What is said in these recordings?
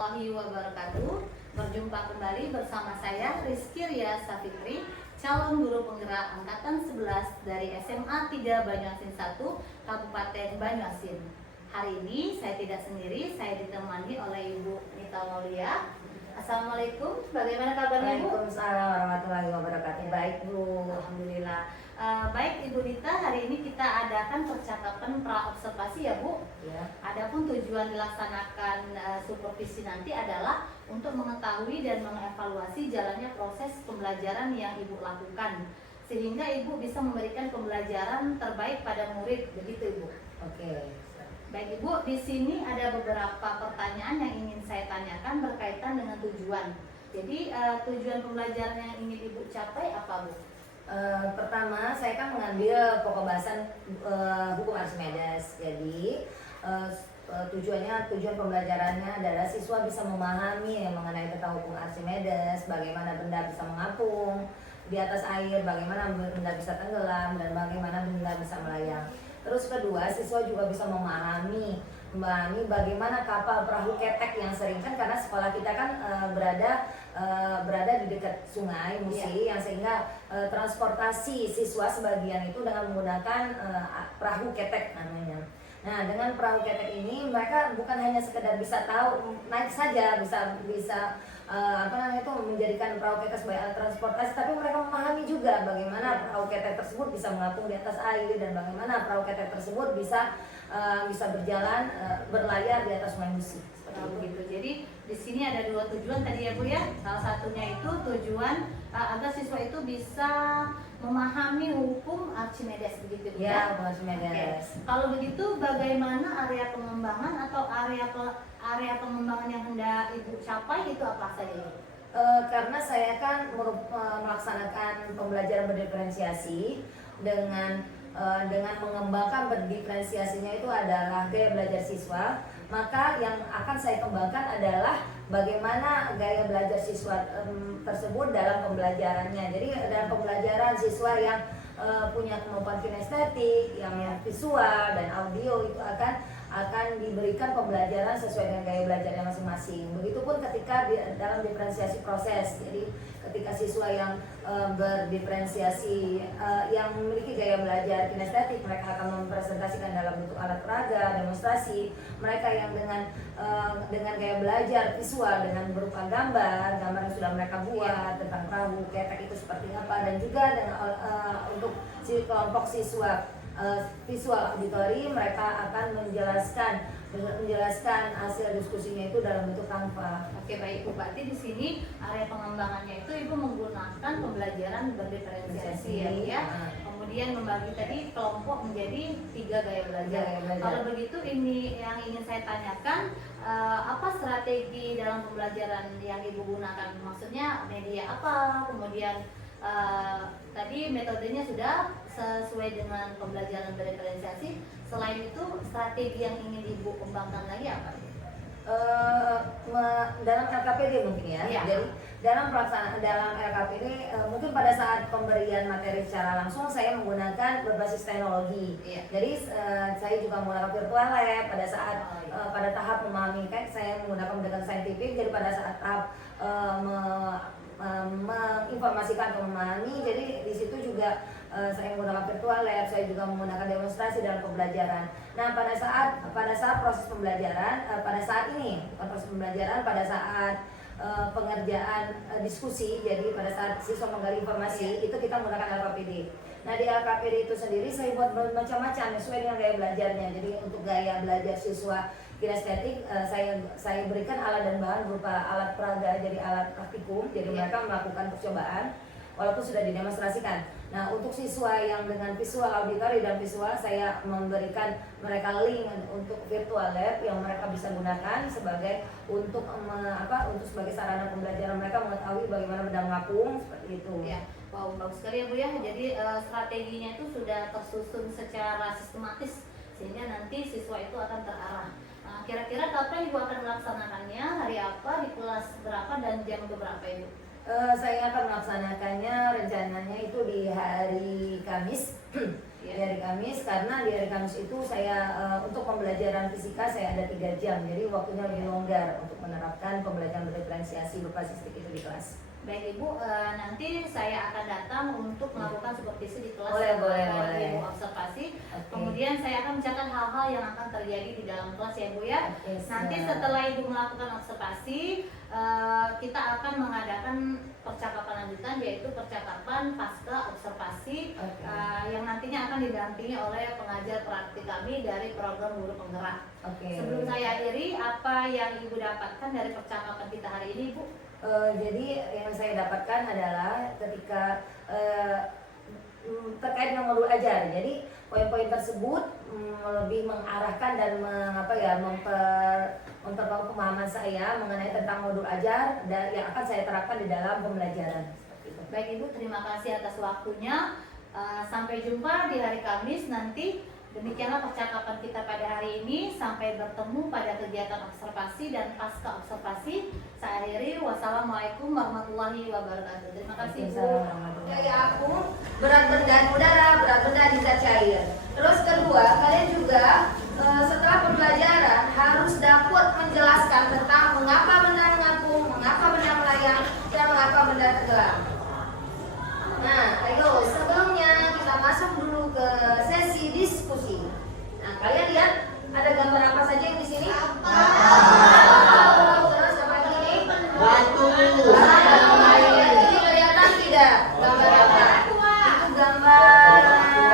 warahmatullahi wabarakatuh. Berjumpa kembali bersama saya Rizky Ria Safitri, calon guru penggerak angkatan 11 dari SMA 3 Banyuasin 1, Kabupaten Banyuasin. Hari ini saya tidak sendiri, saya ditemani oleh Ibu Nita Maulia. Assalamualaikum, bagaimana kabarnya Bu? Waalaikumsalam warahmatullahi wabarakatuh. Baik Bu. Alhamdulillah. Baik Ibu Nita, hari ini kita adakan percakapan pra-observasi ya Bu. Ya. Adapun tujuan dilaksanakan supervisi nanti adalah untuk mengetahui dan mengevaluasi jalannya proses pembelajaran yang Ibu lakukan, sehingga Ibu bisa memberikan pembelajaran terbaik pada murid, begitu Ibu. Oke. Baik Ibu, di sini ada beberapa pertanyaan yang ingin saya tanyakan berkaitan dengan tujuan. Jadi tujuan pembelajaran yang ingin Ibu capai apa Bu? Pertama, saya kan mengambil pokok bahasan hukum Archimedes. Jadi tujuan pembelajarannya adalah siswa bisa memahami mengenai tentang hukum Archimedes, bagaimana benda bisa mengapung di atas air, bagaimana benda bisa tenggelam, dan bagaimana benda bisa melayang. Terus kedua, siswa juga bisa memahami bagaimana kapal perahu ketek yang sering, kan karena sekolah kita kan berada di dekat sungai Musi, yang sehingga transportasi siswa sebagian itu dengan menggunakan perahu ketek namanya. Nah, dengan perahu ketek ini mereka bukan hanya sekedar bisa tahu naik saja, bisa itu menjadikan perahu ketek sebagai alat transportasi, tapi mereka memahami juga bagaimana perahu ketek tersebut bisa mengapung di atas air, dan bagaimana perahu ketek tersebut bisa berjalan berlayar di atas sungai Musi. Begitu. Jadi di sini ada dua tujuan tadi ya Bu ya. Salah satunya itu tujuan agar siswa itu bisa memahami hukum Archimedes, begitu Bu ya. Hukum Archimedes. Oke. Kalau begitu bagaimana area pengembangan atau area pengembangan yang hendak Ibu capai itu apa saja Ibu? Karena saya kan melaksanakan pembelajaran berdiferensiasi dengan mengembangkan berdiferensiasinya itu adalah gaya belajar siswa, maka yang akan saya kembangkan adalah bagaimana gaya belajar siswa tersebut dalam pembelajarannya. Jadi dalam pembelajaran siswa yang punya kemampuan kinestetik, yang visual dan audio itu akan diberikan pembelajaran sesuai dengan gaya belajarnya masing-masing. Begitupun ketika dalam diferensiasi proses. Jadi ketika siswa yang berdiferensiasi yang memiliki gaya belajar kinestetik, mereka akan mempresentasikan dalam bentuk alat peraga, demonstrasi. Mereka yang dengan gaya belajar visual dengan berupa gambar yang sudah mereka buat tentang perahu ketek itu seperti apa, dan juga dengan untuk kelompok siswa visual auditori, mereka akan menjelaskan hasil diskusinya itu dalam bentuk Canva. Oke, baik Bu. Berarti di sini area pengembangannya itu Ibu menggunakan pembelajaran berdiferensiasi ya. Kemudian membagi tadi kelompok menjadi 3 gaya belajar. Kalau begitu ini yang ingin saya tanyakan, apa strategi dalam pembelajaran yang Ibu gunakan? Maksudnya media apa? Kemudian tadi metodenya sudah sesuai dengan pembelajaran berdiferensiasi. Selain itu, strategi yang ingin Ibu kembangkan lagi apa? Dalam LKPD mungkin ya. Jadi dalam LKPD mungkin pada saat pemberian materi secara langsung saya menggunakan berbasis teknologi. Jadi saya juga menggunakan virtual lab pada tahap memahami, kan saya menggunakan pendekatan saintifik. Jadi pada saat tahap menginformasikan atau memahami, jadi di situ juga saya menggunakan virtual lab, saya juga menggunakan demonstrasi dalam pembelajaran. Nah, pada saat proses pembelajaran, pada saat pengerjaan diskusi, jadi pada saat siswa menggali informasi, itu kita menggunakan LKPD. Nah, di LKPD itu sendiri saya buat macam-macam sesuai dengan gaya belajarnya. Jadi untuk gaya belajar siswa kinestetik, saya berikan alat dan bahan berupa alat peraga, jadi alat praktikum, jadi mereka melakukan percobaan walaupun sudah didemonstrasikan. Nah, untuk siswa yang dengan visual auditori dan visual, saya memberikan mereka link untuk virtual lab yang mereka bisa gunakan untuk sebagai sarana pembelajaran mereka mengetahui bagaimana benda mengapung, seperti itu. Ya. Wow, bagus sekali ya Bu ya. Jadi strateginya itu sudah tersusun secara sistematis sehingga nanti siswa itu akan terarah. Nah, kira-kira kapan Ibu akan melaksanakannya? Hari apa, di kelas berapa, dan jam berapa Ibu? Saya akan melaksanakannya rencananya itu di hari Kamis. Di hari Kamis, karena di hari Kamis itu saya untuk pembelajaran fisika saya ada 3 jam, jadi waktunya lebih longgar untuk menerapkan pembelajaran berdiferensiasi berupa sistik itu di kelas. Baik Ibu, nanti saya akan datang untuk melakukan supervisi di kelas. Boleh. Ibu observasi. Okay. Kemudian saya akan mencatat hal-hal yang akan terjadi di dalam kelas ya Bu ya. Okay, nanti setelah Ibu melakukan observasi, kita akan mengadakan percakapan lanjutan, yaitu percakapan pasca observasi. Okay. Yang nantinya akan didampingi oleh pengajar praktik kami dari program guru penggerak. Okay. Sebelum saya akhiri, apa yang Ibu dapatkan dari percakapan kita hari ini Ibu? Jadi yang saya dapatkan adalah ketika terkait dengan modul ajar. Jadi poin-poin tersebut lebih mengarahkan dan memperbaiki pemahaman saya mengenai tentang modul ajar dan yang akan saya terapkan di dalam pembelajaran. Baik Ibu, terima kasih atas waktunya. Sampai jumpa di hari Kamis nanti. Demikianlah percakapan kita pada hari ini. Sampai bertemu pada kegiatan observasi dan pasca observasi. Saya akhiri. Wassalamualaikum warahmatullahi wabarakatuh. Terima kasih Bu. Kayak aku, berat benda di udara, berat benda di zat cair. Terus kedua, kalian juga setelah pembelajaran harus dapat menjelaskan tentang mengapa benda mengapung, mengapa benda melayang, dan mengapa benda tenggelam. Nah, ayo sebelumnya kita masuk dulu ke sesi diskusi. Nah, kalian lihat ada gambar apa saja yang di sini? Terus apa ini? Batu. Ini kelihatan tidak? Gambar apa? Itu gambar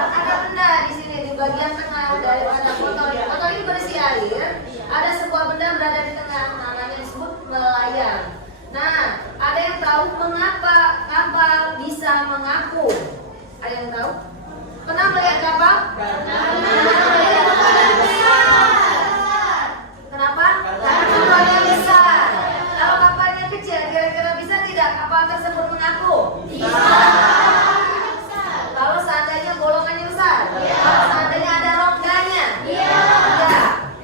ada benda di sini di bagian tengah dari botol. Botol ini berisi air. Ada sebuah benda berada di tengah, namanya disebut melayang. Nah, ada yang tahu mengapa kapal bisa mengapung? Ada yang tahu? Pernah melihat kapal? Kenapa? Karena kapalnya besar. Kalau kapalnya kecil, kira-kira bisa tidak kapal tersebut mengapung? Kalau seandainya bolongannya besar? Kalau seandainya ada rongganya?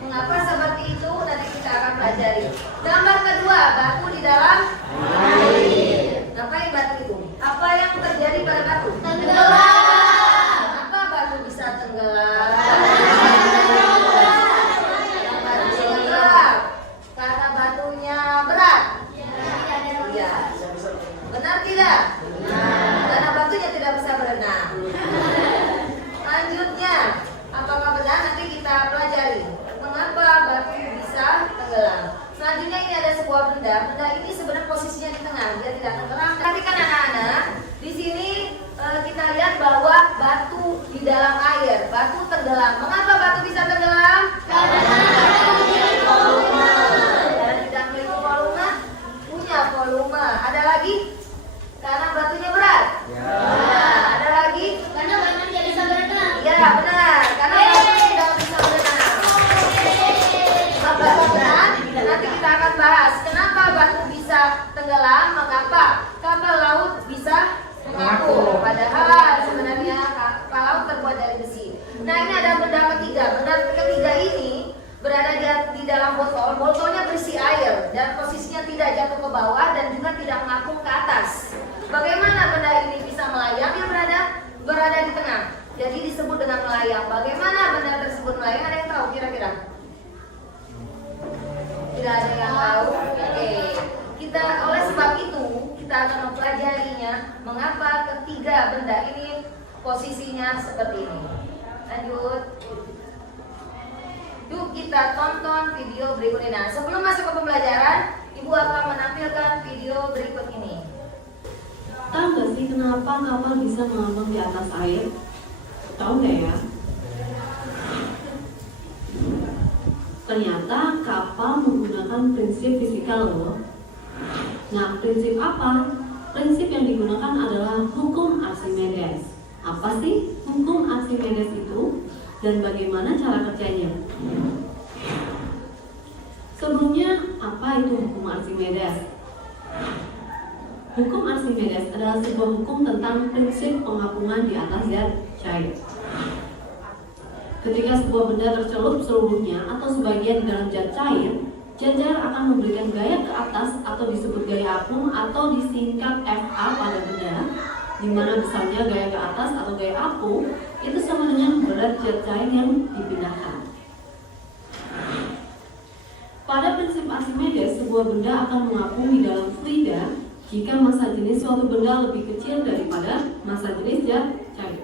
Mengapa seperti itu? Nanti kita akan pelajari. Gambar kedua, batu di dalam air. Ngapain batu itu? Apa yang terjadi pada batu? Tenggelam. Kenapa batu bisa tenggelam? Karena batunya berat. Iya. Benar tidak? Karena batunya tidak bisa berenang. Lanjutnya, apakah benar? Nanti kita pelajari. Mengapa batu bisa tenggelam? Selanjutnya ini ada sebuah benda. Benda ini sebenarnya posisinya di tengah, dia tidak tenggelam. Perhatikan anak-anak. Di sini kita lihat bahwa batu di dalam air, batu tenggelam. Mengapa batu bisa tenggelam? Karena tidak memiliki volume, punya volume. Ada lagi? Karena batunya berat. Ada lagi? Karena batu tidak bisa berenang. Ya benar. Karena batu tidak bisa berenang. Nanti kita akan bahas kenapa batu bisa tenggelam, mengapa kapal laut bisa mengapung. Padahal sebenarnya kapal laut terbuat dari besi. Nah, ini ada benda ketiga. Benda ketiga ini berada di dalam botol. Botolnya berisi air dan posisinya tidak jatuh ke bawah dan juga tidak mengapung ke atas. Bagaimana benda ini bisa melayang? Yang berada di tengah. Jadi disebut dengan melayang. Bagaimana benda tersebut melayang? Ada yang tahu kira-kira? Tidak ada yang tahu. Oke. Oleh sebab itu kita akan mempelajarinya mengapa ketiga benda ini posisinya seperti ini. Lanjut. Yuk kita tonton video berikut ini. Nah, sebelum masuk ke pembelajaran, Ibu akan menampilkan video berikut ini. Tahu nggak sih kenapa kapal bisa mengambang di atas air? Tahu nggak ya? Ternyata kapal menggunakan prinsip fisikal loh. Nah, prinsip apa? Prinsip yang digunakan adalah hukum Archimedes. Apa sih hukum Archimedes itu? Dan bagaimana cara kerjanya? Sebelumnya, apa itu hukum Archimedes? Hukum Archimedes adalah sebuah hukum tentang prinsip pengapungan di atas zat cair. Ketika sebuah benda tercelup seluruhnya atau sebagian dalam zat cair, zat cair akan memberikan gaya ke atas atau disebut gaya apung atau disingkat FA pada benda, di mana besarnya gaya ke atas atau gaya apung itu sama dengan berat zat cair yang dipindahkan. Pada prinsip Archimedes, sebuah benda akan mengapung di dalam fluida jika massa jenis suatu benda lebih kecil daripada massa jenis zat cair.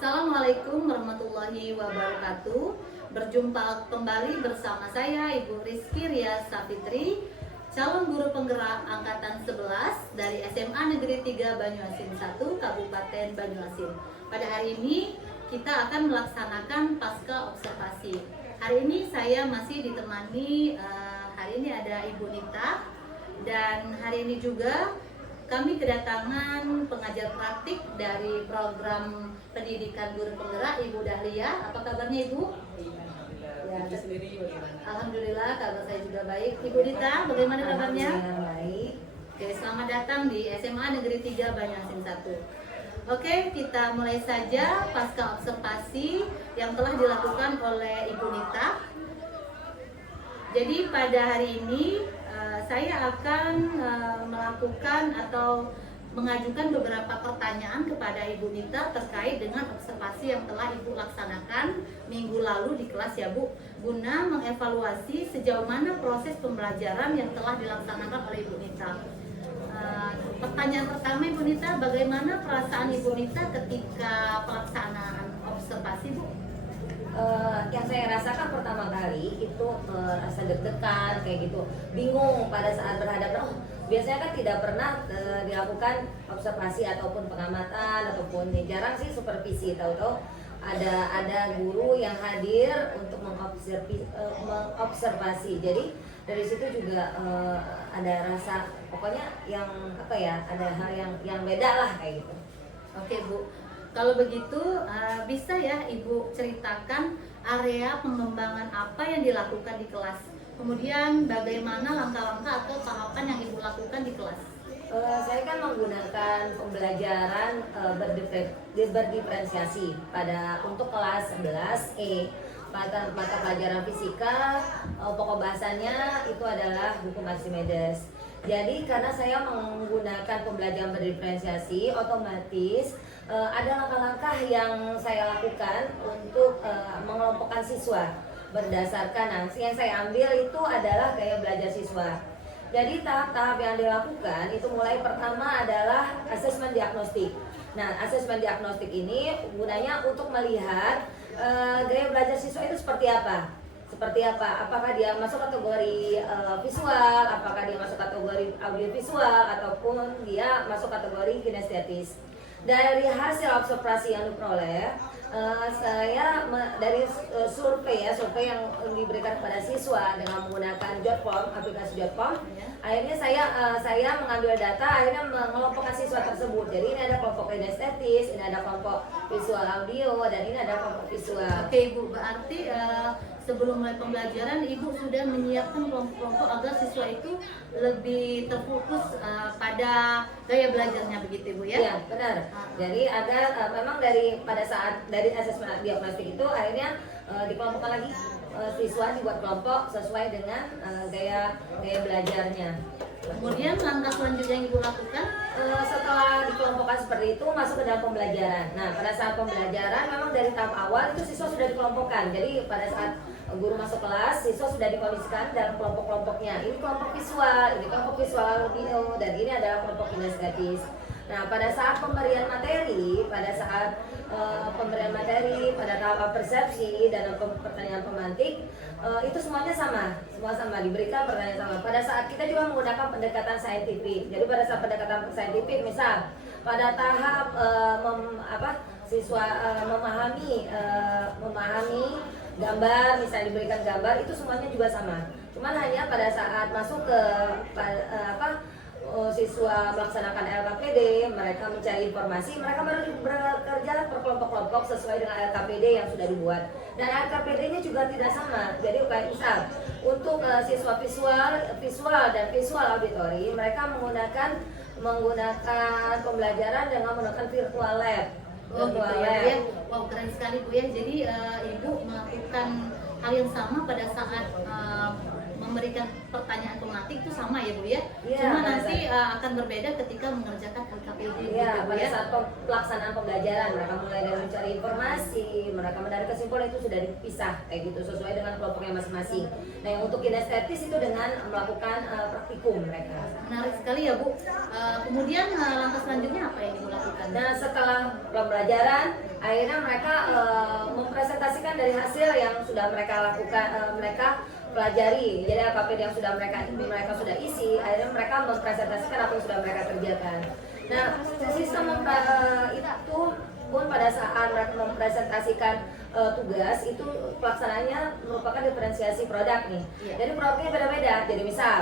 Assalamualaikum warahmatullahi wabarakatuh. Berjumpa kembali bersama saya Ibu Rizky Ria Safitri, calon guru penggerak angkatan 11 dari SMA Negeri 3 Banyuasin 1 Kabupaten Banyuasin. Pada hari ini kita akan melaksanakan pasca observasi. Hari ini saya masih ditemani hari ini ada Ibu Nita, dan hari ini juga kami kedatangan pengajar praktik dari program pendidikan guru penggerak, Ibu Dahlia. Apa kabarnya Ibu? Ya, Alhamdulillah kabar saya juga baik. Ibu Dita, bagaimana kabarnya? Baik. Oke, selamat datang di SMA Negeri 3 Banyuasin 1. Oke, kita mulai saja pasca observasi yang telah dilakukan oleh Ibu Nita. Jadi pada hari ini saya akan melakukan atau mengajukan beberapa pertanyaan kepada Ibu Nita terkait dengan observasi yang telah Ibu laksanakan minggu lalu di kelas ya Bu, guna mengevaluasi sejauh mana proses pembelajaran yang telah dilaksanakan oleh Ibu Nita. Pertanyaan pertama Ibu Nita, bagaimana perasaan Ibu Nita ketika pelaksanaan observasi Bu? Yang saya rasakan pertama kali itu rasa deg-degan kayak gitu, bingung pada saat berhadapan. Biasanya kan tidak pernah dilakukan observasi ataupun pengamatan ataupun jarang sih supervisi. Tahu-tahu ada guru yang hadir untuk mengobservasi. Jadi dari situ juga ada rasa pokoknya yang apa ya, ada hal yang beda lah kayak gitu. Oke Bu, kalau begitu bisa ya Ibu ceritakan area pengembangan apa yang dilakukan di kelas? Kemudian bagaimana langkah-langkah atau tahapan yang Ibu lakukan di kelas? Saya kan menggunakan pembelajaran berdiferensiasi untuk kelas 11E. Mata pelajaran fisika, pokok bahasanya itu adalah hukum Archimedes. Jadi karena saya menggunakan pembelajaran berdiferensiasi, otomatis ada langkah-langkah yang saya lakukan untuk mengelompokkan siswa berdasarkan yang saya ambil itu adalah gaya belajar siswa. Jadi tahap-tahap yang dilakukan itu mulai pertama adalah asesmen diagnostik. Nah, asesmen diagnostik ini gunanya untuk melihat gaya belajar siswa itu seperti apa. Apakah dia masuk kategori visual, apakah dia masuk kategori audiovisual, ataupun dia masuk kategori kinestetis. Dari hasil observasi yang diperoleh, saya dari survei yang diberikan kepada siswa dengan menggunakan Jotform, aplikasi Jotform. Akhirnya saya mengambil data, akhirnya mengelompokkan siswa tersebut. Jadi ini ada kelompok kinestetis, ini ada kelompok visual audio, dan ini ada kelompok visual. Oke Ibu, berarti sebelum mulai pembelajaran Ibu sudah menyiapkan kelompok-kelompok agar siswa itu lebih terfokus pada gaya belajarnya, begitu Ibu ya? Iya, benar. Jadi ada memang pada saat dari asesmen diagnostik itu akhirnya dikelompokkan lagi, siswa dibuat kelompok sesuai dengan gaya belajarnya. Kemudian langkah selanjutnya yang Ibu lakukan? Setelah dikelompokkan seperti itu, masuk ke dalam pembelajaran. Nah, pada saat pembelajaran memang dari tahap awal itu siswa sudah dikelompokkan. Jadi pada saat guru masuk kelas, siswa sudah dikondisikan dalam kelompok-kelompoknya. Ini kelompok visual, ini kelompok visual audio, dan ini adalah kelompok kinestetis. Nah, pada saat pemberian materi, pada tahap persepsi dan pertanyaan pemantik, itu semuanya sama, semua sama, diberikan pertanyaan sama. Pada saat kita juga menggunakan pendekatan saintifik. Jadi pada saat pendekatan saintifik, misal pada tahap siswa memahami gambar, misalnya diberikan gambar, itu semuanya juga sama. Cuman hanya pada saat masuk ke siswa melaksanakan LKPD, mereka mencari informasi, mereka baru bekerja per kelompok-kelompok sesuai dengan LKPD yang sudah dibuat. Dan LKPD-nya juga tidak sama. Jadi kayak misal untuk siswa visual dan visual auditori, mereka menggunakan pembelajaran dengan menggunakan virtual lab. Oh gitu ya, Bu ya. Wow, keren sekali Bu ya. Jadi Ibu melakukan hal yang sama pada saat memberikan pertanyaan pemantik itu sama ya Bu ya. Iya, Cuma nanti akan berbeda ketika mengerjakan LKPD Iya, gitu Bu pada ya. saat pelaksanaan pembelajaran mereka mulai dari mencari informasi, mereka menarik kesimpulan, itu sudah dipisah kayak gitu sesuai dengan kelompoknya masing-masing. Nah, yang untuk kinestetis itu dengan melakukan praktikum mereka. Menarik sekali ya Bu. Kemudian langkah selanjutnya apa yang Ibu lakukan? Nah, setelah pembelajaran, akhirnya mereka mempresentasikan dari hasil yang sudah mereka lakukan, mereka pelajari. Jadi LKPD yang sudah mereka sudah isi, akhirnya mereka mempresentasikan apa yang sudah mereka kerjakan. Nah, sistem itu pun pada saat mereka mempresentasikan tugas itu pelaksanaannya merupakan diferensiasi produk nih. Iya. Jadi produknya beda-beda. Jadi misal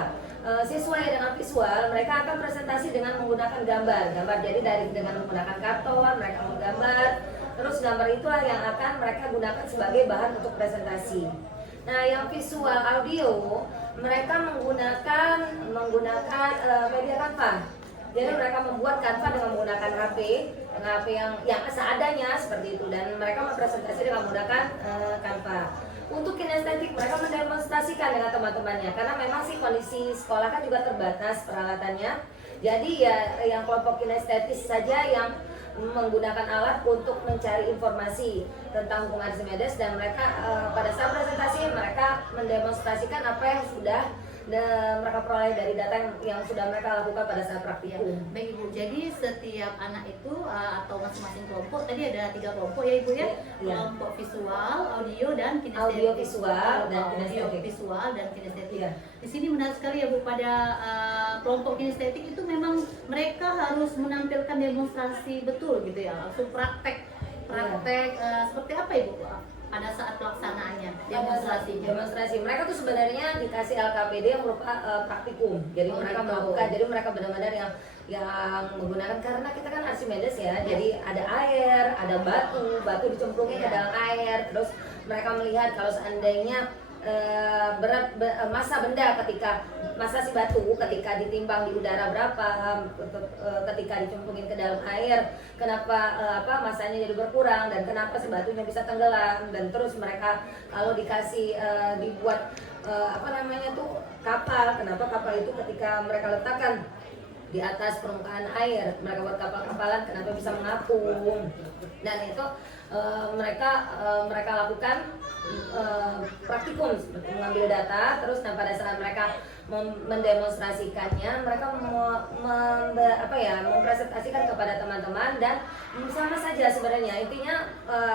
siswa yang dengan visual, mereka akan presentasi dengan menggunakan gambar. Jadi dengan menggunakan karton, mereka menggambar. Terus gambar itulah yang akan mereka gunakan sebagai bahan untuk presentasi. Nah, yang visual audio, mereka menggunakan media Canva. Jadi mereka membuat Canva dengan menggunakan HP yang seadanya seperti itu, dan mereka mempresentasi dengan menggunakan Canva. Untuk kinestetik, mereka mendemonstrasikan dengan teman-temannya karena memang sih kondisi sekolah kan juga terbatas peralatannya. Jadi ya yang kelompok kinestetis saja yang menggunakan alat untuk mencari informasi tentang hukum Archimedes, dan mereka pada saat presentasi mereka mendemonstrasikan apa yang sudah mereka peroleh dari data yang sudah mereka lakukan pada saat praktikum. Baik Ibu, jadi setiap anak itu atau masing-masing kelompok, tadi ada 3 kelompok ya Ibu ya? Iya. Kelompok visual, audio dan kinestetik. Audio visual dan kinestetik. Audio visual dan kinestetik. Iya. Di sini menarik sekali ya Bu, pada kelompok kinestetik itu memang mereka harus menampilkan demonstrasi betul gitu ya, langsung praktek seperti apa Ibu pada saat pelaksanaannya demonstrasi mereka tuh sebenarnya dikasih LKPD yang berupa praktikum. Jadi mereka gitu. melakukan, jadi mereka benar-benar yang menggunakan, karena kita kan Archimedes ya, jadi ada air, ada batu dicemplungin ke dalam air, terus mereka melihat kalau seandainya massa si batu ketika ditimbang di udara berapa, ketika dicemplungin ke dalam air kenapa massanya jadi berkurang, dan kenapa si batunya bisa tenggelam. Dan terus mereka kalau dikasih dibuat kapal, kenapa kapal itu ketika mereka letakkan di atas permukaan air, mereka buat kapal-kapalan, kenapa bisa mengapung. Dan itu mereka lakukan praktikum seperti mengambil data, terus pada saat mereka mendemonstrasikannya, mereka mempresentasikan kepada teman-teman, dan sama saja sebenarnya intinya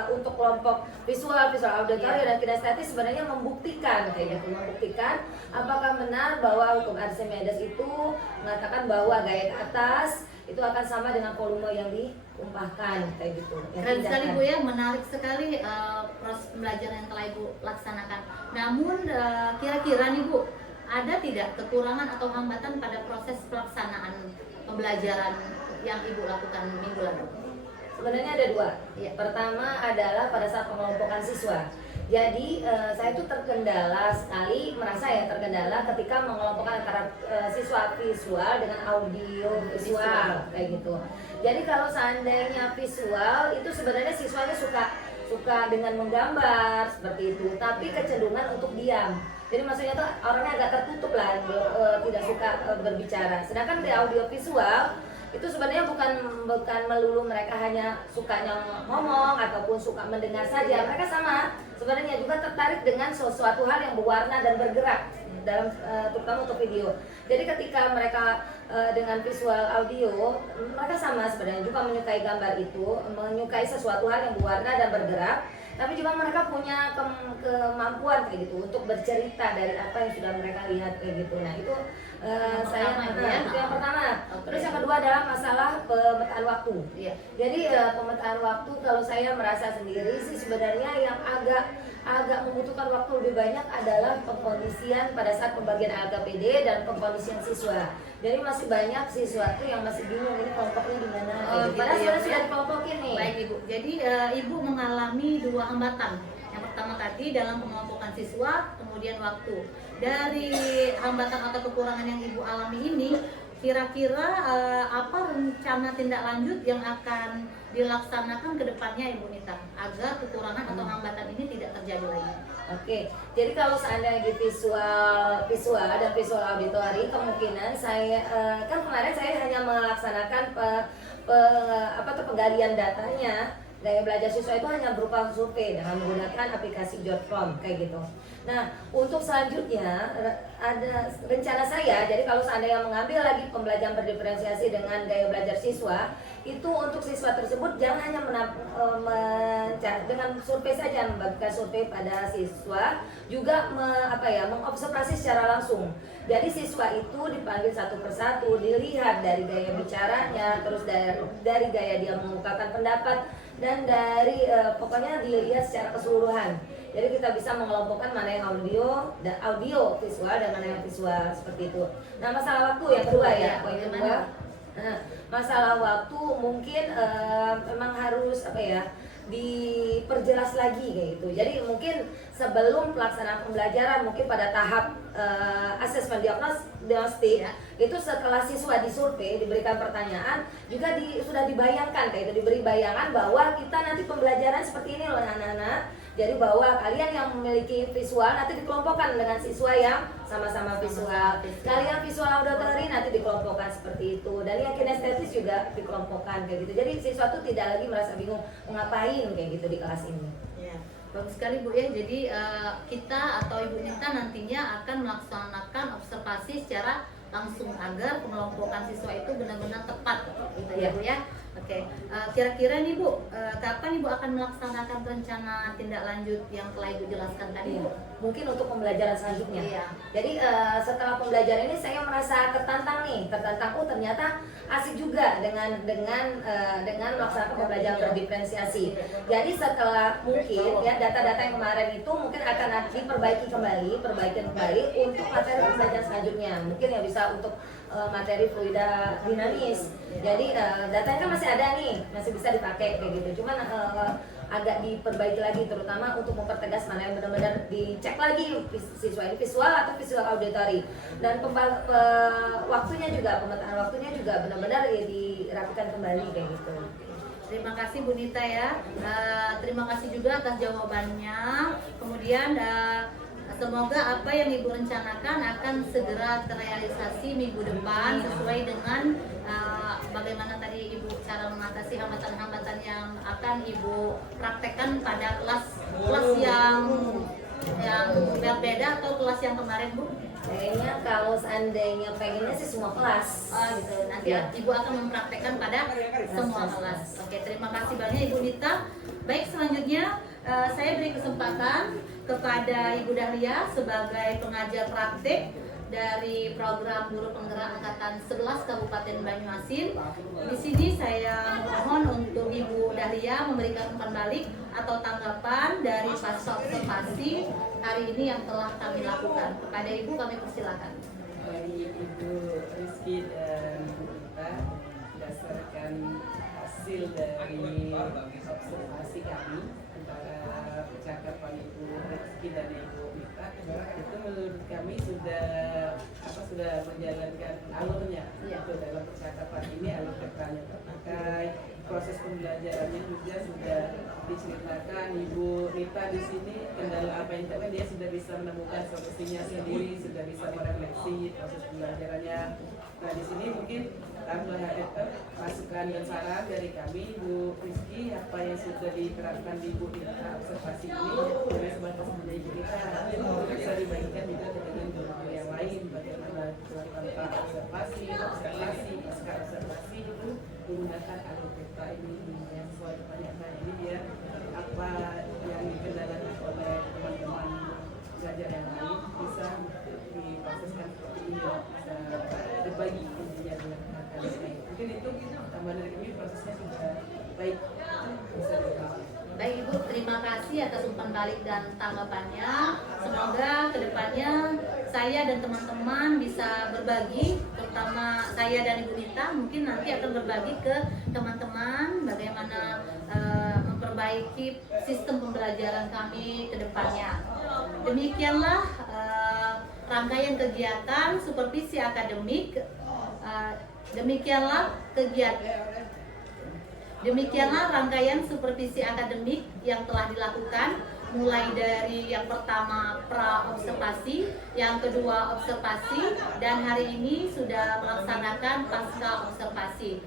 untuk kelompok visual auditori dan kinestetis sebenarnya membuktikan apakah benar bahwa hukum Archimedes itu mengatakan bahwa gaya ke atas itu akan sama dengan volume yang ditumpahkan kayak gitu. Keren sekali Bu ya, menarik sekali proses pembelajaran yang telah Ibu laksanakan. Namun kira-kira nih Bu, ada tidak kekurangan atau hambatan pada proses pelaksanaan pembelajaran yang Ibu lakukan minggu lalu? Sebenarnya ada 2. Ya. Pertama adalah pada saat pengelompokan siswa. Jadi saya itu merasa terkendala ketika mengelompokkan antara siswa visual dengan audio visual kayak gitu. Jadi kalau seandainya visual itu sebenarnya siswanya suka dengan menggambar seperti itu, tapi kecenderungan untuk diam. Jadi maksudnya tuh orangnya agak tertutup lah, tidak suka berbicara. Sedangkan di audio visual itu sebenarnya bukan melulu mereka hanya sukanya ngomong ataupun suka mendengar saja. Mereka sama sebenarnya juga tertarik dengan sesuatu hal yang berwarna dan bergerak dalam terutama untuk video. Jadi ketika mereka dengan visual audio, mereka sama sebenarnya juga menyukai gambar itu, menyukai sesuatu hal yang berwarna dan bergerak. tapi juga mereka punya kemampuan kayak gitu untuk bercerita dari apa yang sudah mereka lihat kayak gitu. Nah itu itu yang pertama. Terus yang kedua adalah masalah pemetaan waktu. Iya. Jadi pemetaan waktu kalau saya merasa sendiri sih sebenarnya yang agak membutuhkan waktu lebih banyak adalah pengkondisian pada saat pembagian LKPD dan pengkondisian siswa. Jadi masih banyak siswa tuh yang masih bingung ini kelompoknya di mana. Padahal sudah dikelompokin nih. Baik Ibu. Jadi Ibu mengalami dua hambatan. Yang pertama tadi dalam pengelompokan siswa, kemudian waktu. Dari hambatan atau kekurangan yang Ibu alami ini, kira-kira apa rencana tindak lanjut yang akan dilaksanakan ke depannya Ibu Nita agar kekurangan atau hambatan ini tidak terjadi lagi? Oke, jadi kalau seandainya di visual dan visual auditory, kemungkinan saya kan kemarin saya hanya melaksanakan penggalian datanya. Gaya belajar siswa itu hanya berupa survei dengan menggunakan aplikasi Jotform kayak gitu. Nah, untuk selanjutnya ada rencana saya, jadi kalau seandainya mengambil lagi pembelajaran berdiferensiasi dengan gaya belajar siswa, itu untuk siswa tersebut jangan hanya dengan survei saja, membagikan survei pada siswa, juga mengobservasi secara langsung. Jadi siswa itu dipanggil satu persatu, dilihat dari gaya bicaranya, terus dari gaya dia mengungkapkan pendapat, dan dari pokoknya dilihat secara keseluruhan. Jadi kita bisa mengelompokkan mana yang audio visual dan mana yang visual seperti itu. Nah masalah waktu yang kedua ya, poin kedua. Nah, masalah waktu mungkin memang harus diperjelas lagi kayak gitu. Jadi mungkin sebelum pelaksanaan pembelajaran, mungkin pada tahap asesmen diagnostik itu setelah siswa disurvei, diberikan pertanyaan, juga sudah dibayangkan kayak itu, diberi bayangan bahwa kita nanti pembelajaran seperti ini loh anak-anak. Jadi bahwa kalian yang memiliki visual nanti dikelompokkan dengan siswa yang sama-sama visual. Kalian visual auditory nanti dikelompokkan seperti itu. Dan yang kinestetis juga dikelompokkan kayak gitu. Jadi siswa itu tidak lagi merasa bingung mau ngapain kayak gitu di kelas ini. Ya, bagus sekali Bu ya. Jadi kita atau Ibu Nita nantinya akan melaksanakan observasi secara langsung agar pengelompokan siswa itu benar-benar tepat gitu ya Bu ya. Oke, kira-kira nih Bu, kapan Ibu akan melaksanakan rencana tindak lanjut yang telah Ibu jelaskan tadi Bu? Mungkin untuk pembelajaran selanjutnya. Iya. Jadi setelah pembelajaran ini saya merasa tertantang. Ternyata asik juga dengan melaksanakan pembelajaran berdiferensiasi. Jadi setelah mungkin ya data-data yang kemarin itu mungkin akan diperbaiki kembali untuk materi pembelajaran selanjutnya. Mungkin ya bisa untuk materi fluida dinamis. Jadi datanya kan masih ada nih, masih bisa dipakai kayak gitu. Cuman agak diperbaiki lagi, terutama untuk mempertegas mana yang benar-benar dicek lagi siswa ini visual atau visual auditory. Dan waktunya juga, pemetaan waktunya juga benar-benar dirapikan kembali kayak gitu. Terima kasih Bu Nita ya. Terima kasih juga atas jawabannya. Kemudian semoga apa yang Ibu rencanakan akan segera terrealisasi minggu depan sesuai dengan bagaimana tadi Ibu cara mengatasi hambatan-hambatan yang akan Ibu praktekkan pada kelas yang berbeda atau kelas yang kemarin Bu? Kayaknya kalau seandainya pengennya sih semua kelas. Oh gitu. Nanti Ya. Ibu akan mempraktekkan pada semua kelas. Oke, terima kasih banyak Ibu Nita. Baik, selanjutnya saya beri kesempatan kepada Ibu Dahlia sebagai pengajar praktik dari program Guru Penggerak Angkatan 11 Kabupaten Banyuasin. Di sini saya mohon untuk Ibu Dahlia memberikan umpan balik atau tanggapan dari pasca observasi hari ini yang telah kami lakukan. Kepada Ibu kami persilakan. Baik Ibu Rizky dan Ibu Nita, berdasarkan hasil dari observasi kami antara percakapan Ibu Rizky dan Ibu Nita, itu menurut kami sudah menjalankan alurnya. Itu dalam percakapan ini alur katanya terpakai, proses pembelajarannya juga sudah diceritakan. Ibu Nita di sini kendala apa yang terjadi, dia sudah bisa menemukan solusinya sendiri, sudah bisa merefleksi proses pembelajarannya. Nah di sini mungkin tambahan masukan dan saran dari kami Ibu Rizky, apa yang sudah diterapkan di Ibu Nita observasi ini boleh sebatas menjadi Ibu Nita bisa dibagikan juga dengan guru yang lain, bagaimana tanpa observasi pasca observasi itu menggunakan alur peta ini yang sesuai pertanyaan ini, biar apa yang proses kan seperti ini ya, bisa berbagi intinya dengan anak-anak lain. Mungkin itu tambahan dari kami, prosesnya sudah baik, bisa dikasih. Baik Ibu, terima kasih atas umpan balik dan tanggapannya. Semoga kedepannya saya dan teman-teman bisa berbagi, terutama saya dan Ibu Nita mungkin nanti akan berbagi ke teman-teman bagaimana memperbaiki sistem pembelajaran kami ke depannya. Demikianlah rangkaian kegiatan supervisi akademik. Demikianlah rangkaian supervisi akademik yang telah dilakukan, mulai dari yang pertama pra-observasi, yang kedua observasi, dan hari ini sudah melaksanakan pasca observasi.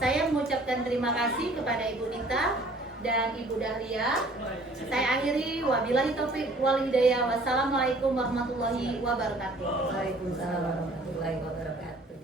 Saya mengucapkan terima kasih kepada Ibu Nita dan Ibu Dahlia. Saya akhiri, wabillahi taufiq wal hidayah. Wassalamualaikum warahmatullahi wabarakatuh. Waalaikumsalam warahmatullahi wabarakatuh.